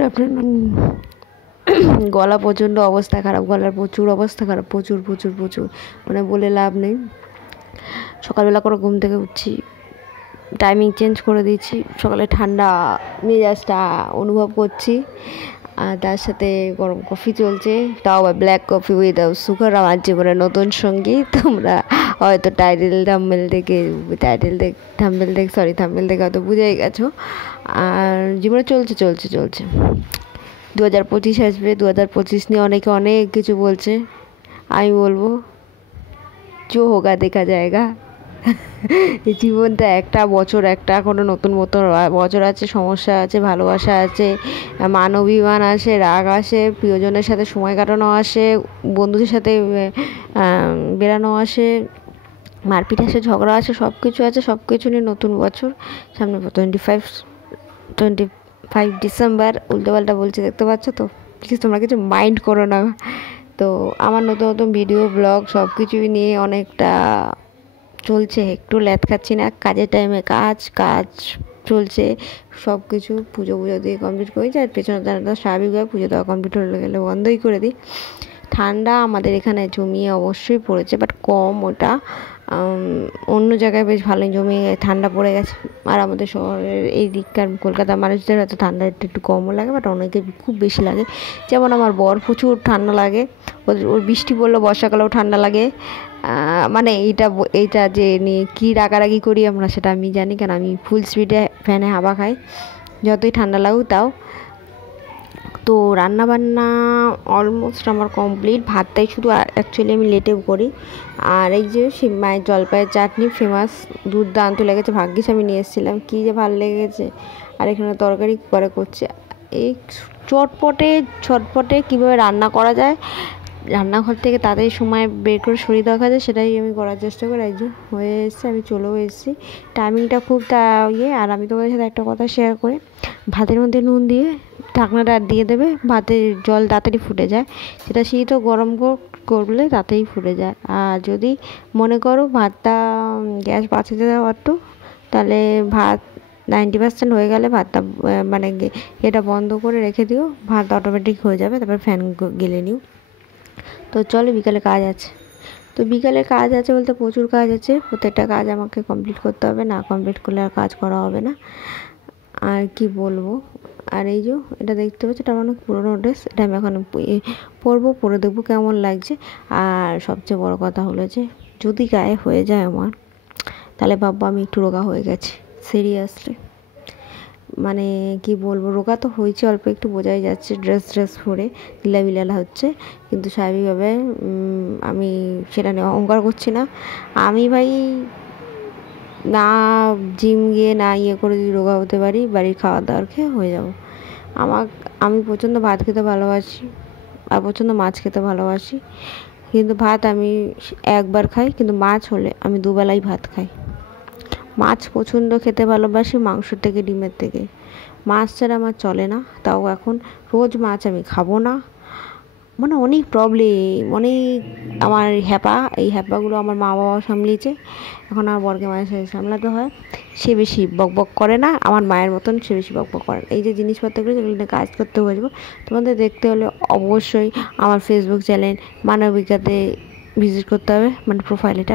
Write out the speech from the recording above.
Good afternoon. গলা প্রচণ্ড অবস্থা খারাপ, গলার প্রচুর অবস্থা খারাপ, প্রচুর প্রচুর প্রচুর, মানে বলে লাভ নেই। সকালবেলা করে ঘুম থেকে উঠছি, টাইমিং চেঞ্জ করে দিয়েছি, সকালে ঠান্ডা মেজাজটা অনুভব করছি, আর তার সাথে গরম কফি চলছে, তাও আবার ব্ল্যাক কফি উইদাউট সুগার। আমার জীবনের নতুন সঙ্গী। তোমরা হয়তো থাম্বনেল দেখে হয়তো বুঝেই গেছো। আর জীবনে চলছে চলছে চলছে 2025 আসবে, 2025 নিয়ে অনেকে অনেক কিছু বলছে। আমি বলবো जो होगा देखा जाएगा। এই জীবনটা একটা বছর, একটা কোনো নতুন বছর আছে, সমস্যা আছে, ভালোবাসা আছে, মান অভিমান আসে, রাগ আসে, প্রিয়জনের সাথে সময় কাটানো আসে, বন্ধুদের সাথে বেড়ানো আসে, মারপিট আসে, ঝগড়া আসে, সব কিছু আছে। সব কিছু নিয়ে নতুন বছর সামনে। 25 ডিসেম্বর। উল্টোপাল্টা বলছি, দেখতে পাচ্ছ তো? প্লিজ তোমরা কিছু মাইন্ড করো না। তো আমার নতুন নতুন ভিডিও ব্লগ সব কিছুই নিয়ে অনেকটা চলছে, একটু ল্যাদ খাচ্ছি না। কাজের টাইমে কাজ চলছে সব কিছু। পুজো দিয়ে কমপ্লিট করে যায়, পেছনে দাঁড়াতে স্বাভাবিকভাবে পুজো দেওয়া কমপ্লিট হয়ে গেলে বন্ধই করে দিই। ঠান্ডা আমাদের এখানে জমিয়ে অবশ্যই পড়েছে, বাট কম। ওটা অন্য জায়গায় বেশ ভালোই জমিয়ে ঠান্ডা পড়ে গেছে। আর আমাদের শহরের এই দিককার কলকাতার মানুষদের হয়তো ঠান্ডা একটু কমও লাগে, বাট অনেকের খুব বেশি লাগে। যেমন আমার বর, প্রচুর ঠান্ডা লাগে ওর বৃষ্টি পড়লেও বর্ষাকালেও ঠান্ডা লাগে। মানে এইটা যে নিয়ে কী রাগারাগি করি আমরা সেটা আমি জানি, কারণ আমি ফুল স্পিডে ফ্যানে হাওয়া খাই, যতই ঠান্ডা লাগুক তাও। তো রান্নাবান্না অলমোস্ট আমার কমপ্লিট। ভাতটাই শুধু অ্যাকচুয়ালি আমি লেটে করি। আর এই যে মায়ের জলপাইয়ের চাটনি ফেমাস, দুর্দান্ত লেগেছে। ভাগ্যিস আমি নিয়ে এসেছিলাম, কী যে ভালো লেগেছে। আর এখানে তরকারি পরে করছে। এই ছটপটে কীভাবে রান্না করা যায়, রান্নাঘর থেকে তাড়াতাড়ি সময় বের করে সরিয়ে দেখা যায়, সেটাই আমি করার চেষ্টা করি। একজন হয়ে এসেছে, আমি চলেও এসেছি। টাইমিংটা খুব আর আমি তোমাদের সাথে একটা কথা শেয়ার করি। ভাতের মধ্যে নুন দিয়ে ঢাকনাটা দিয়ে দেবে, ভাতের জল তাড়াতাড়ি ফুটে যায়। সেটা শীত ও গরম করলে তাড়াতাড়ি ফুটে যায়। আর যদি মনে করো ভাতটা গ্যাস বাঁচাতে দেওয়ার, তাহলে ভাত 90% হয়ে গেলে ভাতটা মানে এটা বন্ধ করে রেখে দিও, ভাত অটোমেটিক হয়ে যাবে। তারপর ফ্যান গেলে নিও। তো চলো, বিকালে কাজ আছে। তো বিকালে কাজ আছে বলতে প্রচুর কাজ আছে, প্রত্যেকটা কাজ আমাকে কমপ্লিট করতে হবে, না কমপ্লিট করলে আর কাজ করা হবে না। আর কি বলবো। আর এই যে এটা দেখতে পাচ্ছি, এটা অনেক পুরোনো ড্রেস, এটা আমি এখন পরে দেখবো কেমন লাগছে। আর সবচেয়ে বড় কথা হলো যে যদি গায়ে হয়ে যায় আমার, তাহলে ভাববো আমি একটু রোগা হয়ে গেছি, সিরিয়াসলি। মানে কি বলবো, রোগা তো হয়েছে অল্প একটু, বোঝাই যাচ্ছে। ড্রেস পরে ঢিলাবিলা হচ্ছে, কিন্তু স্বাভাবিকভাবে আমি সেটা নিয়ে অহংকার করছি না। আমি ভাই না জিম গিয়ে না করে যদি রোগা হতে পারি, বাড়ির খাওয়া দাওয়ার খেয়ে হয়ে যাব। আমি প্রচণ্ড ভাত খেতে ভালোবাসি, আর প্রচণ্ড মাছ খেতে ভালোবাসি। কিন্তু ভাত আমি একবার খাই, কিন্তু মাছ হলে আমি দুবেলাই ভাত খাই। মাছ প্রচণ্ড খেতে ভালোবাসি, মাংস থেকে, ডিমের থেকে। মাছ ছাড়া আমার চলে না। তাও এখন রোজ মাছ আমি খাবো না, মানে অনেক প্রবলেম, অনেক আমার এই হ্যাপাগুলো আমার মা বাবা সামলিয়েছে, এখন আমার বরকে মায়ের সাথে সামলাতে হয়। সে বেশি বকবক করে না, আমার মায়ের মতন সে বেশি বকবক করে না। এই যে জিনিসপত্রগুলো, যেগুলো নিয়ে কাজ করতে হয়েছিল, তোমাদের দেখতে হলে অবশ্যই আমার ফেসবুক চ্যানেল মানবিকাতে ভিজিট করতে হবে, মানে প্রোফাইলটা।